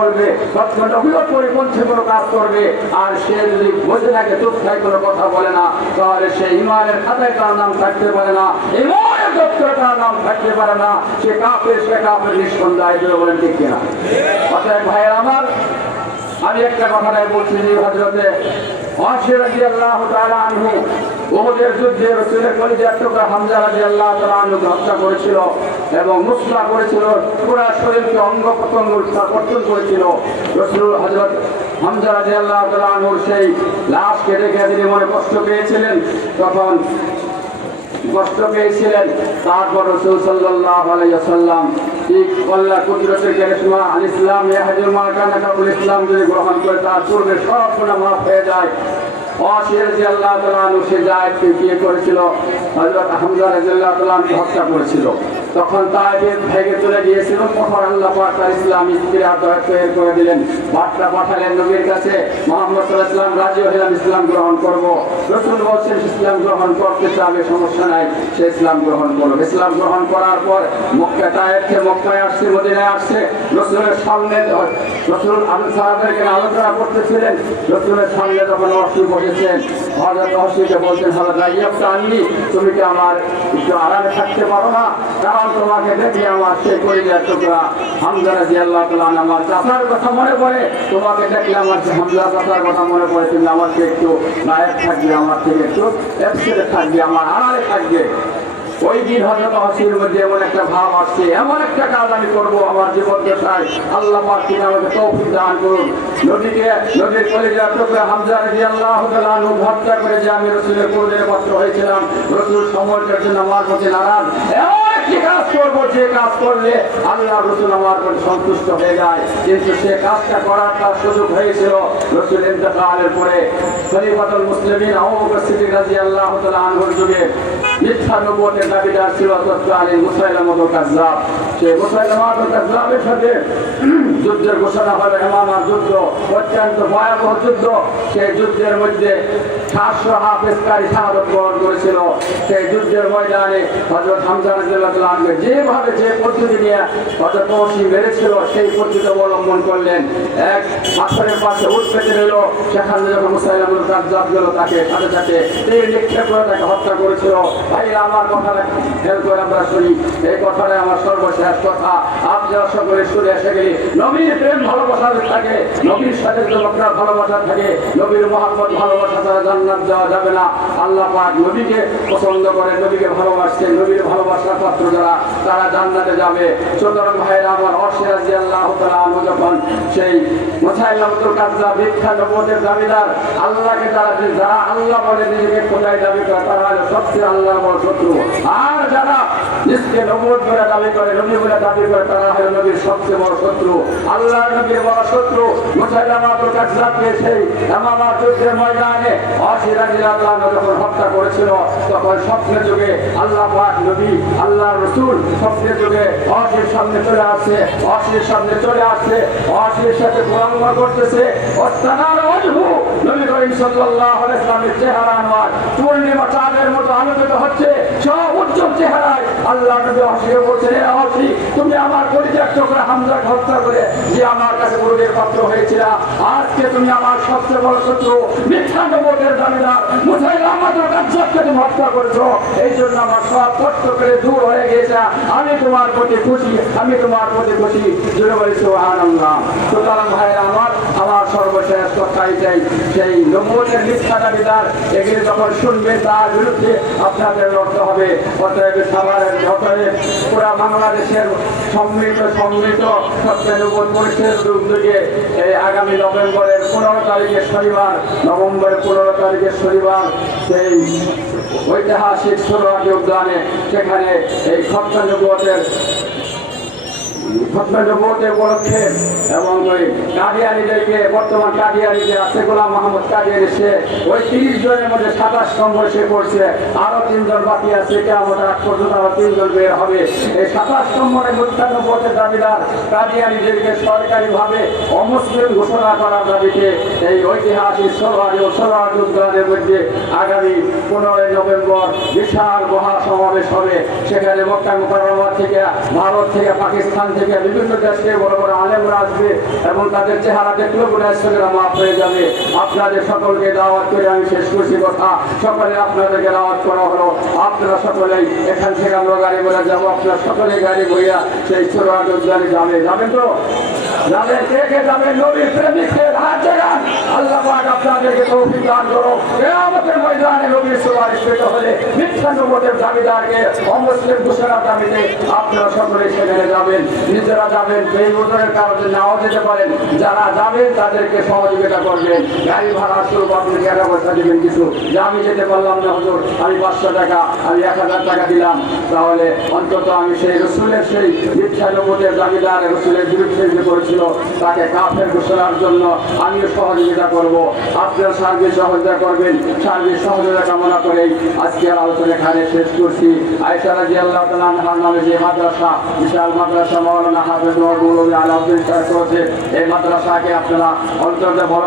বলবে, সত্য নবীয়ত পরিপন্থী কোনো কাজ করবে, আর সে যদি বোঝে থাকে তুচ্ছায় কোনো কথা বলে না, তাহলে সে ইমানের খাতায় তার নাম থাকতে পারে না, ইমানের দপ্তরে তার নাম থাকতে পারে না, সে কাফের নিঃসন্দেহে বলেন ঠিক কিনা? অতএব ভাইয়ের আমার, আমি একটা কথাটাই বলছি যে হযরতে ওয়াসি রাদিয়াল্লাহু তাআলা আনহু উহুদের যুদ্ধে রাসূলের কলিজার টুকরা হামজা রাদিয়াল্লাহু তাআলা আনহুকে হত্যা করেছিল এবং মুসলা করেছিল, পুরো শরীরকে অঙ্গ প্রত্যঙ্গ কর্তন করেছিল। রাসূল হযরত হামজা রাদিয়াল্লাহু তাআলা আনহুর সেই লাশকে দেখে তিনি মনে কষ্ট পেয়েছিলেন, তখন কষ্ট পেয়েছিলেন। তারপর রাসূল সাল্লাল্লাহু আলাইহি ওয়াসাল্লাম আল্লাহ কুদরতের কারিশমা আল ইসলাম ইয়াহদিল মা কানা কাবুল ইসলাম যদি গ্রহণ করে তার পূর্বে সব গুনাহ মাফ হয়ে যায়। ওয়াসি রাদিয়াল্লাহু তাআলা আনহু সে জায়েদকে বিয়ে করেছিল, হযরত হামজা রাদিয়াল্লাহু তাআলা আনহু হত্যা করেছিল। তখন তাইফে ভেঙে চলে গিয়েছিল, তখন আল্লাহ পাক তার ইসলাম ইস্তিরাত তৈরি করে দিলেন, বার্তা পাঠালেন নবীর কাছে, মুহাম্মদ সাল্লাল্লাহু আলাইহি ওয়াসাল্লাম রাজি হলেন ইসলাম গ্রহণ করব। রাসূল বলছেন ইসলাম গ্রহণ করতে চাবে, সমস্যা নাই, সে ইসলাম গ্রহণ করলো। ইসলাম গ্রহণ করার পর মক্কা তায়েফে মক্কায় আসছে, মদিনায় আসছে। রাসূলের সামনে রাসূল আনসারদেরকে আলোচনা করতেছিলেন, রাসূলের সামনে যখন ওয়াসি বসেছেন, হযরত ওয়াসিকে বলছেন হযরত আইয়াবটা আনলি, তুমি কি আমার একটু আরামে থাকতে পারো না? কারণ তোমাকে দেখে আমার সেই কলিজার টুকরা হামজা রাদিয়াল্লাহু তাআলা আনহু আমার চাচার কথা মনে পড়ে, তোমাকে দেখলে আমার হামজা চাচার কথা মনে পড়ে, তুমি আমাকে একটু নায়েব থাকবে, আমার থেকে একটু এফসিরে থাকবে, আমার আড়ালে থাকবে। ওই দিন হযরত ওয়াসির মধ্যে এমন একটা ভাব আসছে, এমন একটা কাজ আমি করবো আমার জীবন দশায়, আল্লাহ পাক তিনি আমাকে তৌফিক দান করুন। নবীর কলিজার টুকরা হামজা রাদিয়াল্লাহু তাআলা আনহু হত্যা করে যে আমি রাসূলের কোলের পাত্র হয়েছিলাম, রাসূল সময়টার জন্য আমার প্রতি নারাজ, কি কাজ করবো যে কাজ করলে আল্লাহ রাসূল আমার প্রতি সন্তুষ্ট হয়ে যায়, কিন্তু সে কাজটা করার তার সুযোগ হয়েছিল রাসূল ইন্তেকালের পরে। খলিফাতুল মুসলিমিন আবু বকর সিদ্দিক রাদিয়াল্লাহু তাআলা আনহুর যুগে মিথ্যা নবুয়তের দাবিদার ছিল তৎকালীন মুসাইলামাতুল কাযযাব। সেই মুসাইলামাতুল কাযযাবের সাথে যুদ্ধের ঘোষণা হলো, ইয়ামামার যুদ্ধ, অত্যন্ত ভয়াবহ যুদ্ধ। সেই যুদ্ধের মধ্যে 700 হাফেজকারী শাহাদাত বরণ করেছিল। সেই যুদ্ধের ময়দানে হযরত হামজা রাদিয়াল্লাহু তাআলা আনহু যেভাবে যে পদ্ধতি নিয়ে হযরত ওয়াসি মেরেছিল সেই পদ্ধতি অবলম্বন করলেন। এক পাথরের পাশে উঠ পেতে নিল, সেখানে যখন মুসাইলামাতুল কাযযাব গেল তাকে সাথে সাথে তীর নিক্ষেপ করে তাকে হত্যা করেছিল। ভাইরা আমার কথাটা খেয়াল করে আমরা শুনি, এই কথাটাই আমার সর্বশেষ কথা। আপনারা সকলে শুনে এসে গেলে নবীর প্রেম ভালোবাসা থাকে, নবীর সাথে লোকরা ভালোবাসা থাকে, নবীর মহব্বত ভালোবাসা ছাড়া জান্নাত যাওয়া যাবে না। আল্লাহ পাক নবীকে পছন্দ করে, নবীকে ভালোবাসছে, নবীর ভালোবাসার পাত্র যারা তারা জান্নাতে যাবে। সুতরাং ভাইরা আমার, ওয়াসি রাদিয়াল্লাহু তাআলা আনহু যখন সেই মুসাইলামাতুল কাযযাব মিথ্যা নবুয়তের দাবিদার, আল্লাহকে যারা আল্লাহ বলে নিজেকে খোদাই দাবি করে, তারা সবচেয়ে আল্লাহর বড় শত্রু। আর যারা নিজকে নবুয়ত বলে দাবি করে, নবী বলে দাবি করে, তারা হলো নবীর সবচেয়ে বড় শত্রু, আল্লাহর নবীর বড় শত্রু। মুসাইলামাতুল কাযযাবকে সেই ইয়ামামার যুদ্ধের ময়দানে ওয়াসি রাদিয়াল্লাহু আনহু যখন হত্যা করেছিল, তখন স্বপ্নের যুগে আল্লাহ পাক নবী আল্লাহর রাসূল স্বপ্নের যুগে ওয়াসির সামনে চলে আসছে, ওয়াসির সামনে চলে আসছে, ওয়াসির সাথে পরামর্শ করতেছে। ওয়াস্তানার ওয়াজহু, নবী করিম সাল্লাল্লাহু আলাইহি ওয়াসাল্লামের চেহারা আমার পূর্ণিমা চাঁদের মতো আলোকিত হচ্ছে, সব উজ্জ্বল চেহারায়। আল্লাহ নবী ওয়াসিকে বলছেন, হে ওয়াসি, তুমি আমার কলিজার টুকরা হামজাকে হত্যা করে যে আমার কাছে বুরুদের পাত্র হয়েছিল, আজকে তুমি আমার সবচেয়ে বড় শত্রু মিথ্যা নবুয়তের দাবিদার মুসাইলামাতুল কাযযাবকে তুমি হত্যা করেছো। এই জন্য আমার সব কষ্ট করে দূর হয়ে গেছে, আমি তোমার প্রতি খুশি, আমি তোমার প্রতি খুশি। জোরে বলি সুবহানাল্লাহ। সুতরাং ভাইরা আমার সর্বশেষ কথাই চাই, সেই নবুয়তের মিথ্যা দাবিদার এগুলি যখন শুনবে তার বিরুদ্ধে আপনাদের লড়তে হবে। অতএব পুরা বাংলাদেশের সম্মিলিত সত্য নবুয়ত পরিষদের উদ্যোগে এই আগামী নভেম্বরের 15 তারিখের শনিবার, নভেম্বরের 15 তারিখের শনিবার সেই ঐতিহাসিক সোহরাওয়ার্দী উদ্যানে, সেখানে এই সত্য নবুয়তের উপলক্ষে এবং ওই কাদিয়ানীদেরকে, বর্তমান কাদিয়ানী যে আছে গোলাম মোহাম্মদ কাদিয়ানী, সে ওই 30 জনের মধ্যে 27 নম্বর সে করছে, আরো 3 জন বাকি আছে, কিয়ামত আগ পর্যন্ত আরো 3 জন বের হবে। এই 27 নম্বরের মুত্তানবুয়তের দাবিদার কাদিয়ানীদেরকে সরকারিভাবে অমুসলিম ঘোষণা করার দাবিতে এই ঐতিহাসিক সোহরাওয়ার্দী উদ্যানের মধ্যে আগামী 15 নভেম্বর বিশাল মহা সমাবেশ হবে। সেখানে মক্কা মুকাররমা থেকে, ভারত থেকে, পাকিস্তান থেকে, থেকে বিভিন্ন দেশ থেকে বড় বড় আলেমরা আসবে এবং তাদের চেহারা দেখলেও গুনাহ সগীরা মাফ হয়ে যাবে। আপনাদের সকলকে দাওয়াত করে আমি শেষ করছি কথা। সকলে আপনাদেরকে দাওয়াত করা হলো, আপনারা সকলেই এখান থেকে আমরা গাড়ি করে যাবো, আপনারা সকলে গাড়ি বইয়া সেই ছোট উদ্যানে যাবেন তো? যাবেন? কে কে যাবেন? নবীর প্রেমিকদের হাত জাগান। আল্লাহ পাক আপনাদেরকে তৌফিক দান করো। কিয়ামতের ময়দানে নবীর সুপারিশ পেতে হলে মিথ্যা নবুয়তের দাবিদারকে অমুসলিম ঘোষণার দাবিতে আপনারা সকলে সেখানে যাবেন, নিজেরা যাবেন। এই ওজনের কারণে নাও যেতে পারেন, যারা যাবেন তাদেরকে সহযোগিতা করবেন। গাড়ি ভাড়া শুরু আপনি টাকা পয়সা দেবেন কিছু, যে আমি যেতে পারলাম না হুজুর, আমি 500 টাকা, আমি 1000 টাকা দিলাম, তাহলে অন্তত আমি সেই রসুলের সেই মিথ্যা নবুয়তের দাবিদার রসুলের বিরুদ্ধে যে করেছিল তাকে কাফের ঘোষণার জন্য আমিও সহযোগিতা করব। আপনারা সার্বিক সহযোগিতা করবেন। সার্বিক সহযোগিতা কামনা করেই আজকের আলোচনা এখানে শেষ করছি। আয়েশা রাদিয়াল্লাহু তাআলা আনহার নামে যে মাদ্রাসা, বিশাল মাদ্রাসা মাওলানা হাফেজ মওদুদ আলাউদ্দিন সাহেব করেছে, এই মাদ্রাসাকে আপনারা অন্তত